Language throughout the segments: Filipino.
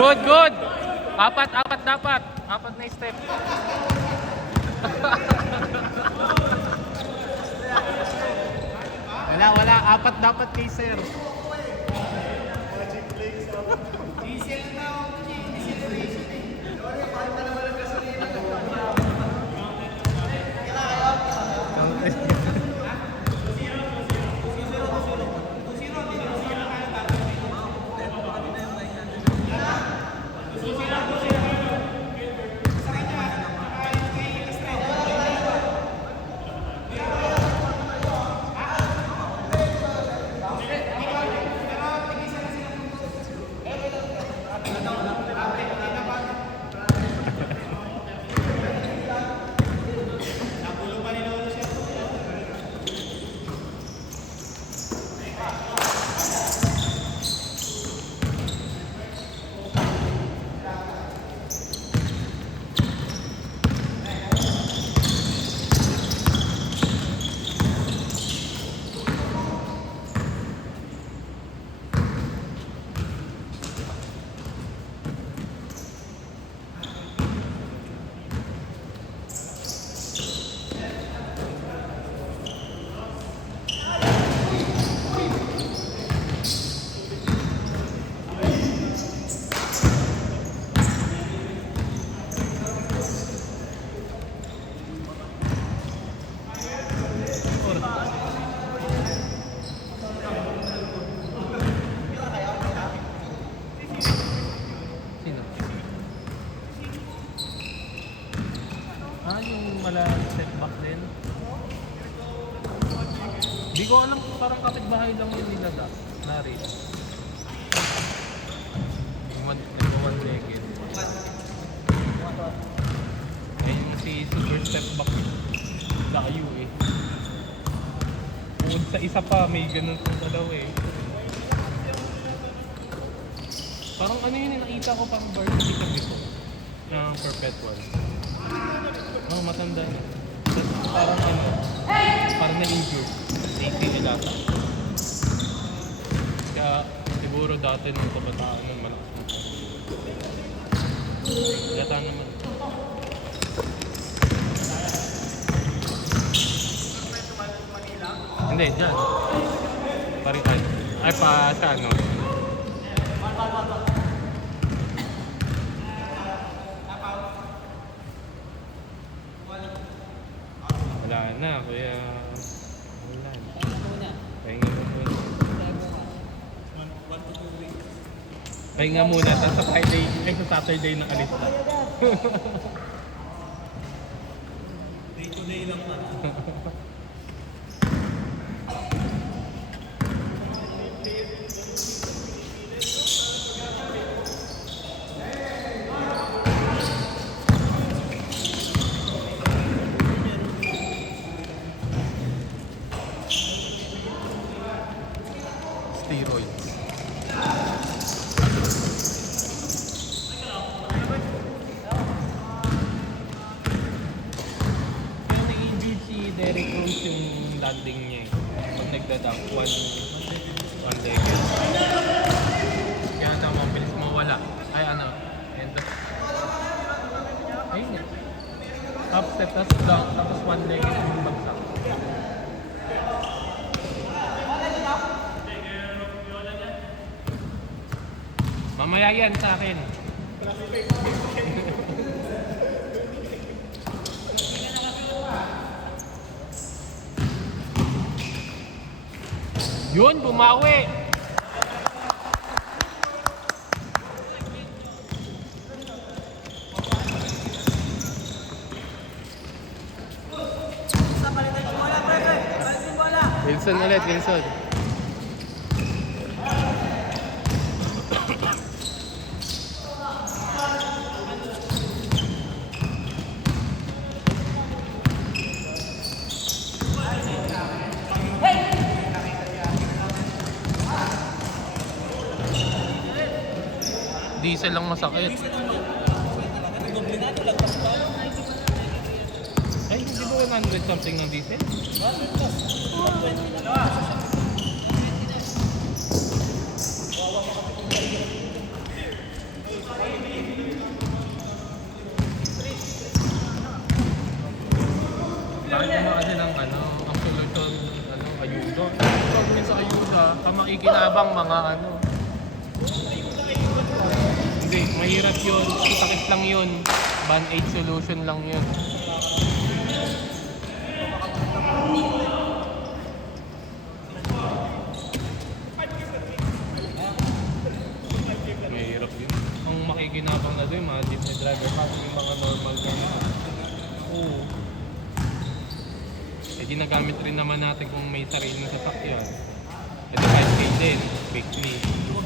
Good, good. Apat dapat. Apat na step. Wala. Apat dapat kay sir. Yung wala step back din. Di ko alam, parang kapitbahay lang yun nila Nari. Yung one-legged. Eh yung si super step back layo eh. Bukod sa isa pa, may ganun pa daw eh. Parang ano yun, nakita ko pang birthday kami ko ng perpetual. Oh, matanda na. Parang ano, parang na-injure. ACL ata. Kaya siguro dati nung kabataan ng malakas. Yata naman. Hindi, dyan. Paritan. Ay, pa sa ano. Wala na, kaya wala na. Pahinga mo muna. Pahinga muna, tapos sa Friday, ay sa Saturday na alis na. Day to day lang na. Steroids. Kaya nag-injured si Derrick Rose yung landing niya eh. Pag nagdadunk, one leg. Kaya naman, bilis mawala. Ay ano, end of... Ayun eh. Up step, tapos dunk, tapos one leg yung bagsak. Mamaya yan sa akin. Yun, bumawi. Wilson ulit, Wilson. Diesel lang masakit. Ay, hindi ba 100 something ng diesel? 100 plus. 120 na. Ang makikinabang mga ano. Hindi, mahirap yun. Sakit lang yun. Band-aid solution lang yun. Mahirap yun. Ang makikinabang na doon, mga jeepney driver, kasi yung mga normal na. Oo. Eh, ginagamit rin naman natin kung may sariling sasakyan. Ito 5K din, weekly. Ah.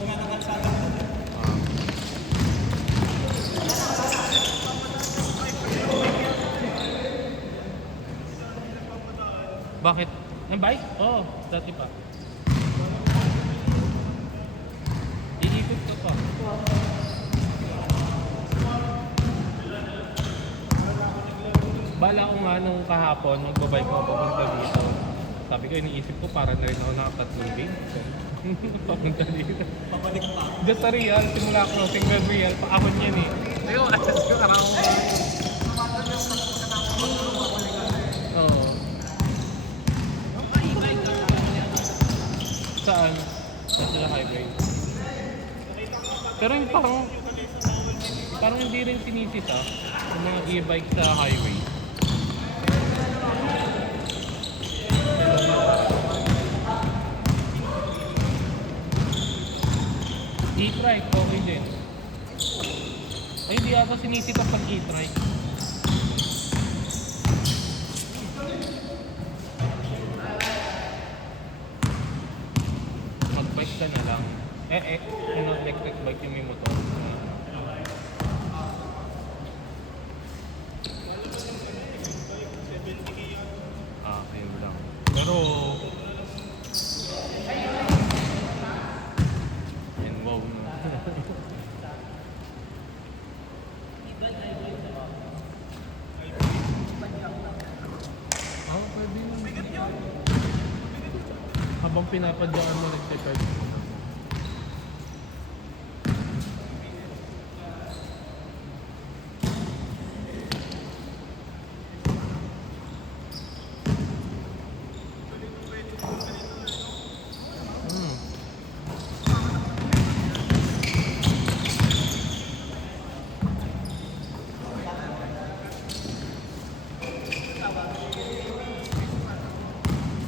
Bakit? Ang bike? Oo, dati pa. Iikot ka pa. Bala ko nga nung kahapon, magbabike ako papunta dito. Sabi ko, iniisip ko para na rin ako nakatatlong game. Papunta dito. Pabalik pa. Just sa Real, simula crossing ng Real, paahon yan eh. Ayun, alas ko karang. Oo. Saan? Nasa highway. Pero yung parang hindi rin sinisita yung mga e-bike sa highway. E-trike, okay din. Ay, hindi ako sinisita pag e-trike. Mag-bike ka na lang. Ano, electric bike yung may motor. Ayun lang. Pero, yan, wow. Pwede yun. Habang pinapadyaan mo, nagtitard.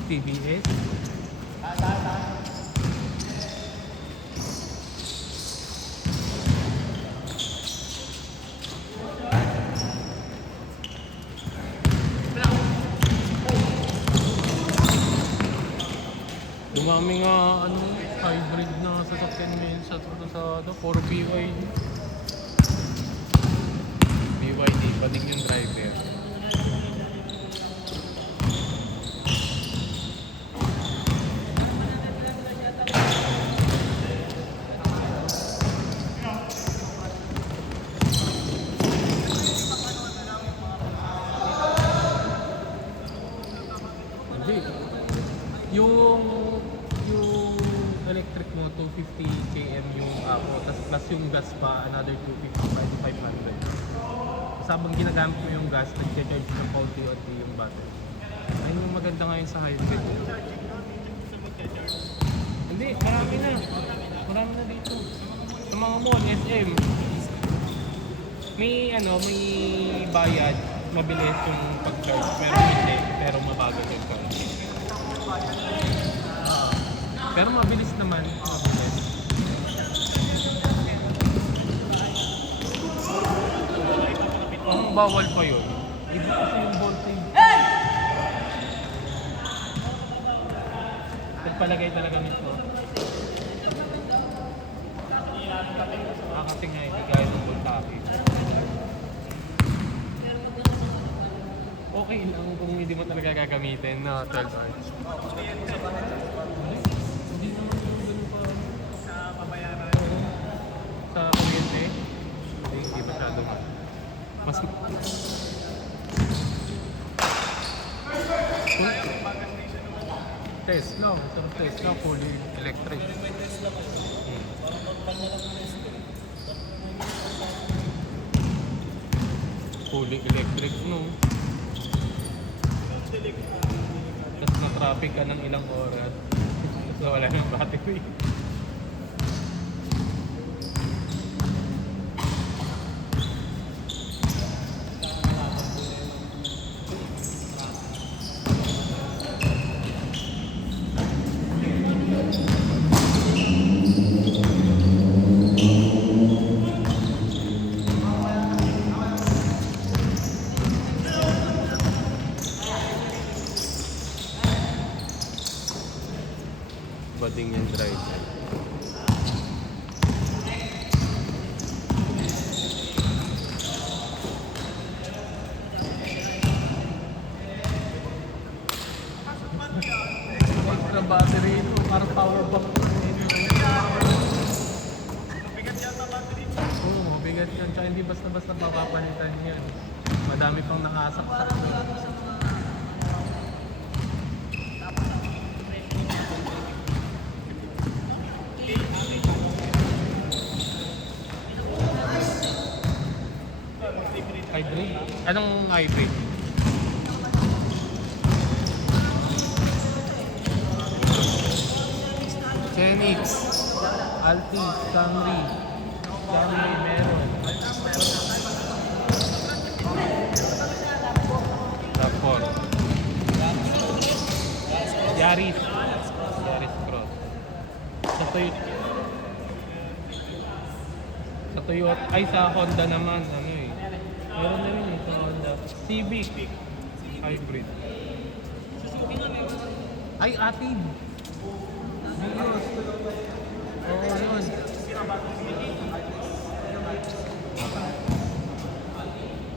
TBS. Dumami nga ano, hybrid na sasakyan ngayon sa puro BYD. BYD, pating yung driver. Hindi. Yung electric mo, 250 km yung ako, tas plus yung gas pa, another 250, 500. Sabang ginagamit mo yung gas, nag-charge ng paunti-unti yung battery. Ayun yung maganda ngayon sa hybrid. Hindi, marami na. Marami na dito. Sa mga mall, SM. May bayad, mabilis yung pag-charge, pero hindi, pero mabagal yung charge. Pero mabilis naman, mabilis. Ang bawal pa yun. Iba kasi yung voltage. Nagpalagay talaga nito. Kasi nga hindi gaya ng voltage. Okay lang kung hindi mo talaga gagamitin na 12 hours. Hindi naman yung ganun pa sa pabayaran. Sa kuryente? Hindi masyado. Mas... Tesla, sarap Tesla, fully electric. Fully electric, no? Tapos na-traffic ka ng ilang oras. nawala ng battery. Bading yung drive. Extra battery ito, parang power bank. Mabigat yata battery. Oo, mabigat yun. Tsaka hindi basta-basta papapalitan yan. Madami pang nakasaksak doon. Hybrid? Anong hybrid? Xenix, Altis, Camry, meron. Rapport. Yaris Cross. Sa Toyota, ay sa Honda naman, ano eh. Meron na rin eh, sa Honda. Civic. Hybrid. Ay, atin. Vios. Oo, yun.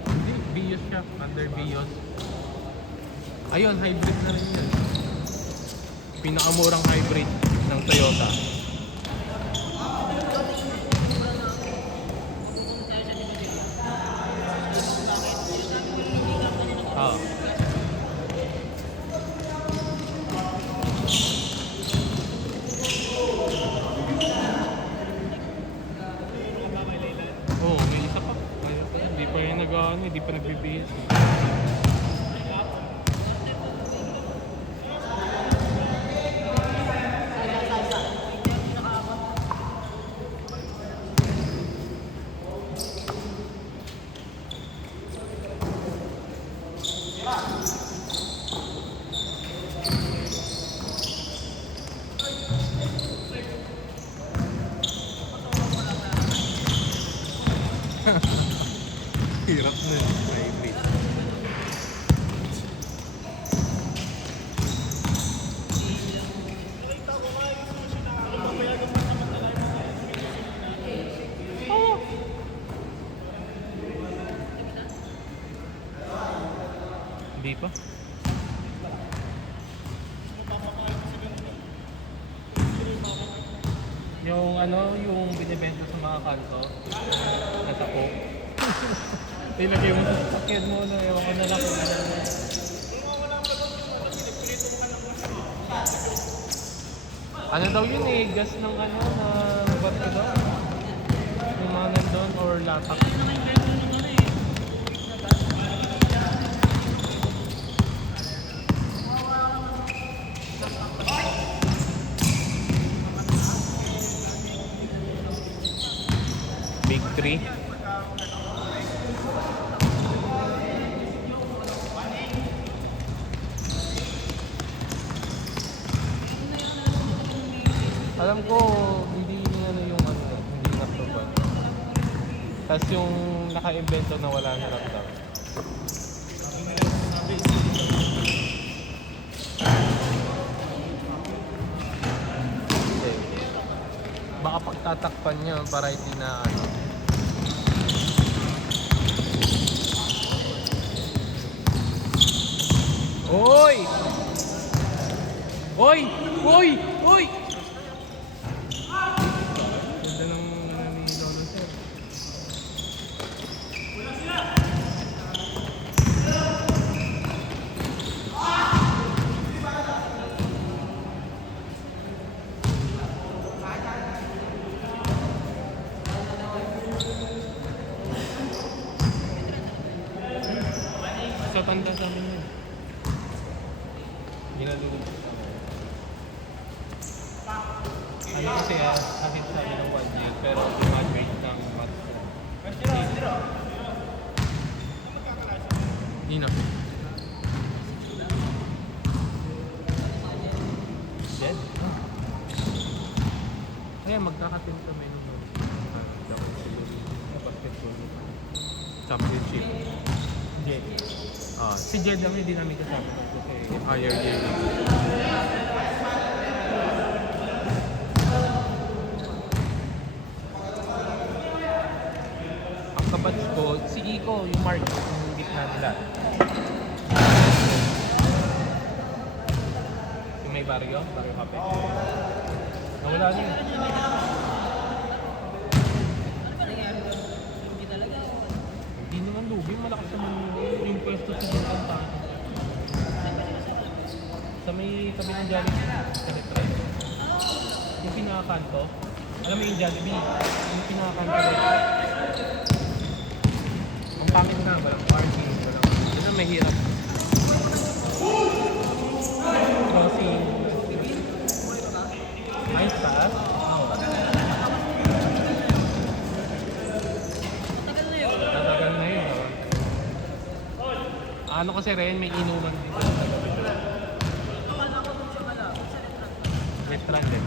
Hindi, Vios siya. Under Vios. Ayun, hybrid na rin yan. Pinakamurang hybrid ng Toyota. Ah. Oh, may isa pa. Hindi pa yung nag-ano, hindi pa nagbibihis. Hirap na yun, hybrid. Hindi pa. Yung ano, yung binibenta sa mga kanto, nasa Coke. Ilagay mo sa sasakyan mo na, ewan ko na lang kung ano. Ano daw yun eh, gas ng ano, na ba't ka daw? Yung mga nandun or latak. Big 3. Alam ko, hindi ano yung ano, hindi na-proban. Tapos yung naka-invento na wala na lockdown. Hindi. Baka pagtatakpan nyo para hindi na ano. Oy! Oy! Oy! Oy! Ganda ng ni Lolo Sir. Sa tanda sa amin yun. Ginalulog sa amin. Nino. Dead? Oh. Kaya magkakatin kami nung basketball championship. Jed. Si Jed lang hindi namin kasama kasi higher year. Ang kabatch ko, si Iko, yung Mark, yung gitna nila. Yung may barrio kape. Nawala na yun. Hindi naman lugi, malakas naman yung pwesto sa Gintantan. Sa may tabi ng Jollibee, sa retry. Yung pinakakanto, alam mo yung Jollibee, yung pinakakanto rin. Ang pangit na, walang parking, walang... Ito mahirap. Crossing. Ayos pa? Tatagal na yun. Ano kasi rin, may inuman dito sa gabi doon. Restaurant din.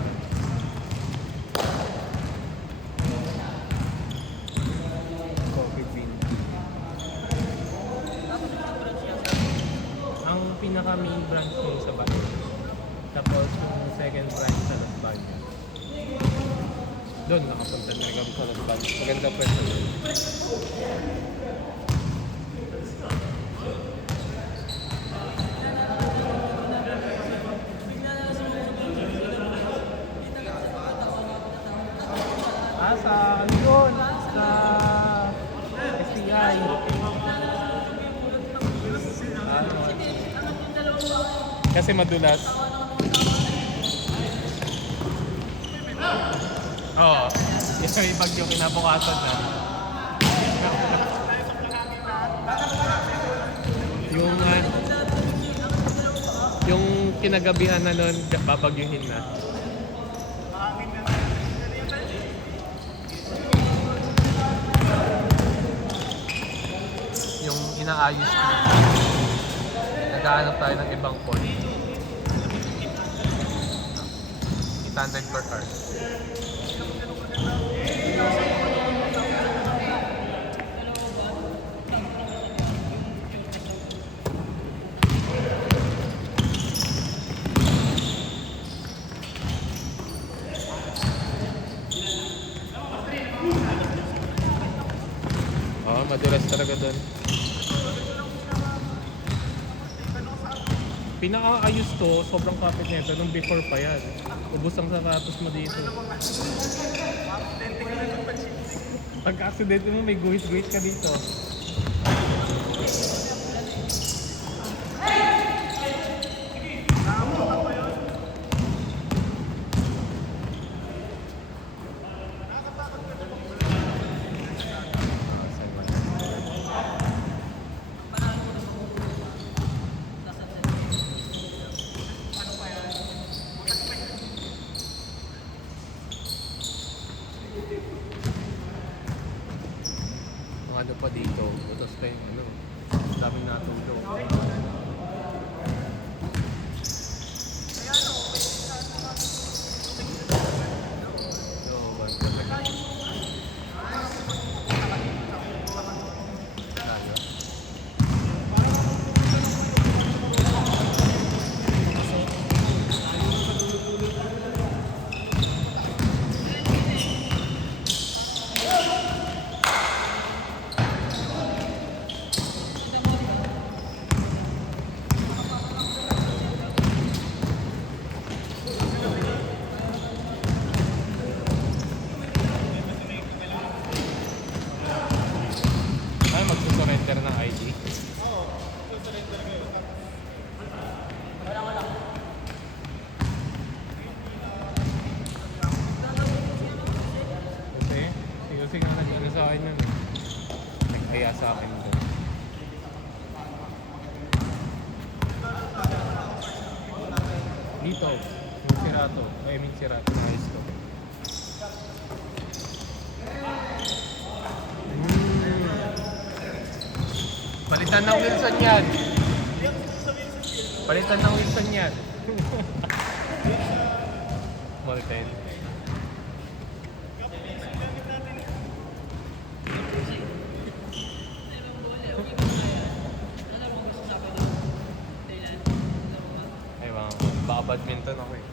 Coffee bean. Ang pinaka main branch mo sa Bato. Tapos yung second branch sa Las Bañas. Doon nakapunta na rin kami sa Las Bañas. Maganda pwesto doon. Sa ano yun? Sa STI. Kasi madulas. Oo. Yung bagyo kinabukasan na. Yung kinagabihan na nun, babagyuhin na. Yung inaayos na. Naghahanap tayo ng ibang point. 800 per car. Madulas talaga doon. Pinakaayos to, sobrang kapit nito nung before pa yan. Ubus ang sapatos mo dito. Pagka-accident mo, may guhit-guhit ka dito. Ano pa dito, utos pa yung ano, daming natulog. Magsusurrender ng ID. Kasi nga nag-ano sa akin nun. Nag-aya sa akin doon. Dito, yung Sirato. Sirato na ayos to. Palitan ng Wilson yan. Palitan ng Wilson yan. Molten. Ewan ko. Baka badminton ako eh.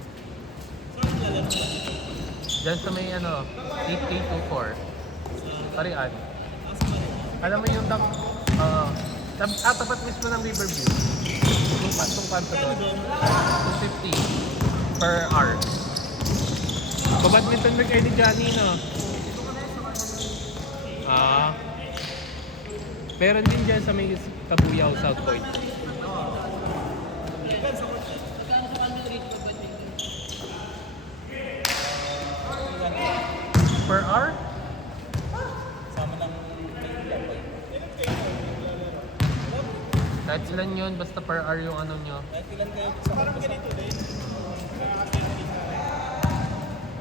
Diyan sa may ano, 8824. Parian. Alam mo yung tapat mismo ng Riverview. Yung pantong-panto doon. 250 per hour. Badminton na kayo ni Johnny, no? Ah. Meron din dyan sa may Kabuyaw, South Point. Per hour? Sama ng Kahit ilan yun, basta per hour yung ano nyo. kahit ilan kayo sa parang ganito din.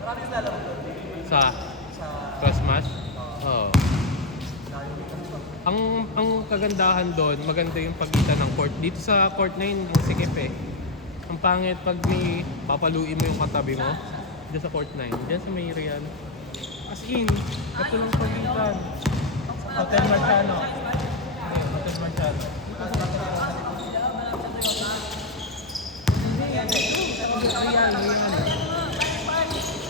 Marami na lang doon. Sa cross match? Oo. Ang kagandahan doon, maganda yung pagitan ng court. Dito sa court na yun, yung sikip eh. Ang pangit pag may papaluin mo yung katabi mo. Diyan sa court 9. Diyan sa may Real. As in, ito lang pagitan. Hotel Marciano. Okay, Hotel Marciano. Real.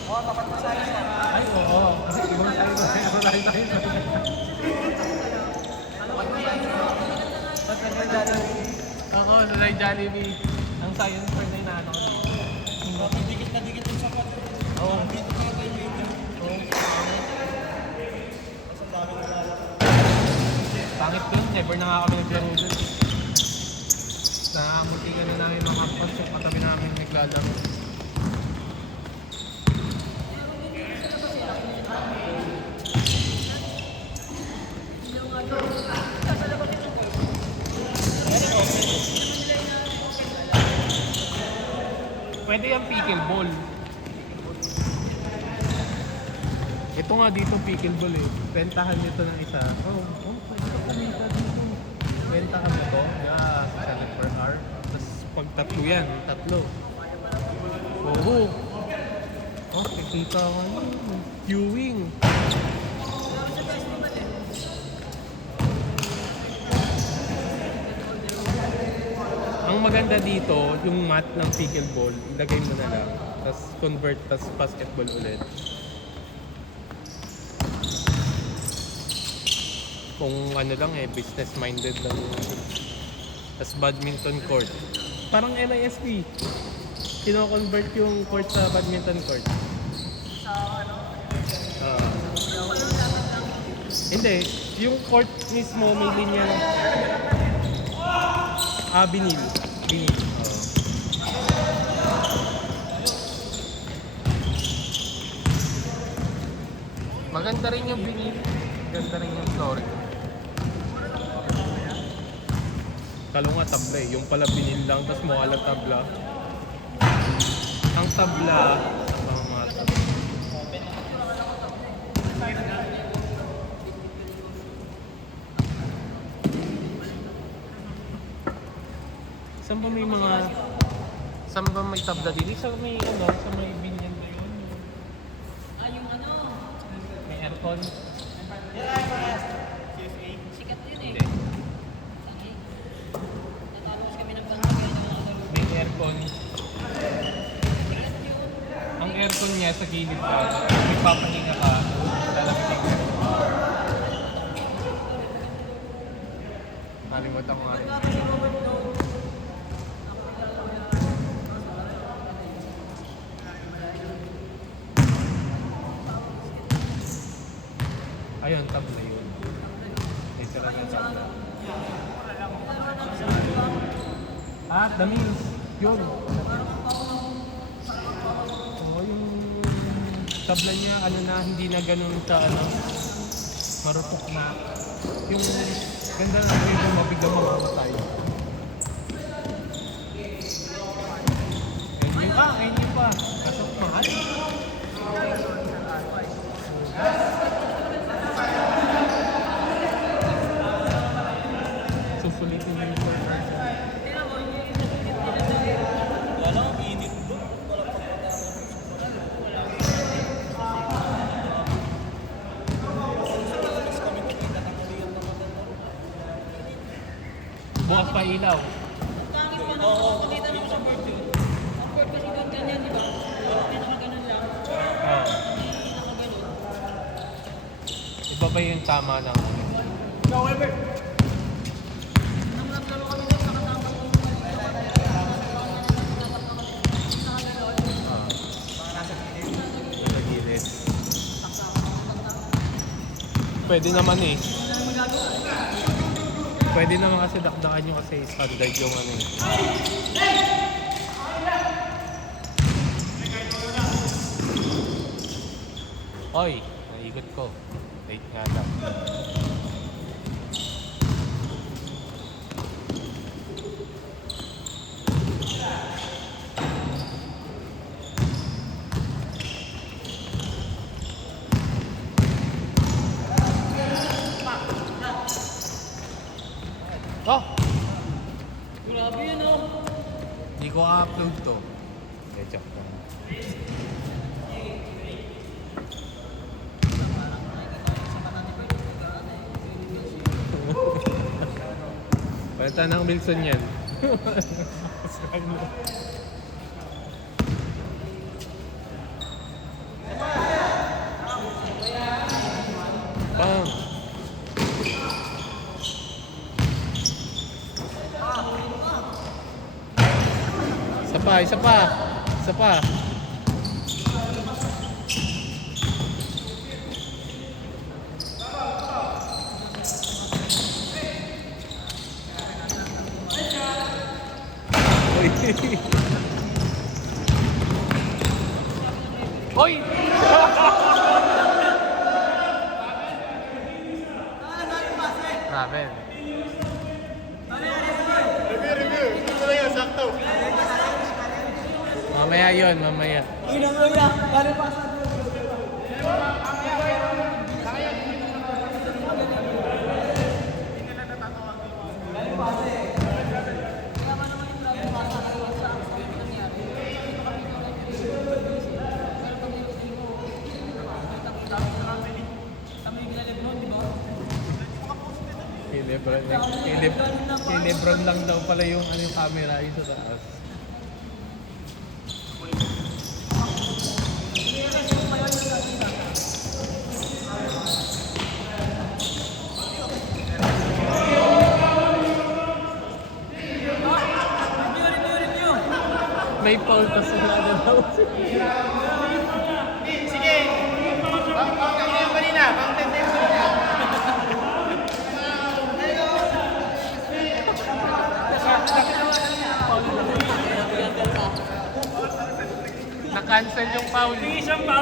Oo, tapat mo sa isa. Ay, oo. Kasi ibang tayo na. Ibang tayo na. Oo, sa Jollibee. Ang science fair na inaano ko dito. Dikit na dikit yung sapat. Oo. Dito pa tayo dito. Oo. Mas ang dami na lang. Pangit doon. Never na nga kami naglaro doon. Namuntikan na namin mga kampons yung katabi namin naglalaro. Pwede yung pickleball. Ito nga dito pickleball eh. Rentahan nito ng isa. Pwede ka kumita dito. Rentahan mo to. Yeah, 600 per hour. Tapos pag tatlo yan, tatlo. Oo. Oh, kikita ka nga. Queuing. Ang maganda dito, yung mat ng pickleball, ilagay mo na lang. Tapos convert, tapos basketball ulit. Kung ano lang eh, business-minded lang. Tapos badminton court. Parang MISP. Kino-convert yung court sa badminton court. Hindi, yung court mismo may linya ng... Binil. Binil. Maganda rin yung binil. Maganda rin yung flooring. Kalo nga tabla eh. Yung pala binil lang, tapos mukha lang tabla. Ang tabla, ang mga tabla. Saan ba may mga... Saan ba may tabla din? Sa may ano, sa may binyan na yun. Yung ano, May aircon. sikat yun eh. Hindi. Sanay. Natapos kami ng bangkay ng mga laro. May aircon. Ang aircon niya sa gilid ka. May papahinga ka. Lalapit ang aircon. Nalimutan ko nga rin. Ayun, tabla yun. Literal yung tabla. The Mills. Yun. Oo, yung tabla niya, ano na, hindi na ganun ka, ano, marupok na. Yung ganda na yung mabiglang mamamatay. Ayun yun pa. Kaso mahal. bukas pa ilaw. Tanging pa na nakakita mo sa board yun. Ang board kasi doon ganyan, di ba? Hindi nakaganon lang. Oo. Hindi nakaganon. Iba ba yung tama ng Ikaw, Weber. Nung naglaro kami doon, nakatambak yung sa gilid? Pwede naman eh. Pwede naman kasi dakdakan nyo kasi standard yung ano eh. Oy, naigot ko. Late nga lang. Oh! Grabe yun, oh. Hindi ko upload to. Eh, joke lang. Palitan ng Wilson yan. Bang! Isa pa, isa pa. Isa pa. Hoy! Ramen. Review. Ito lang yan, sakto. Mamaya yun, mamaya. Ginanguya. Dali pa sa Kay Lebron lang daw pala yung ano yung camera yung sa taas. May foul pa sila na daw. Sige. Pang-10 na yung kanina. Pang-10 na yung kanina. Na-cancel yung foul. Isang foul.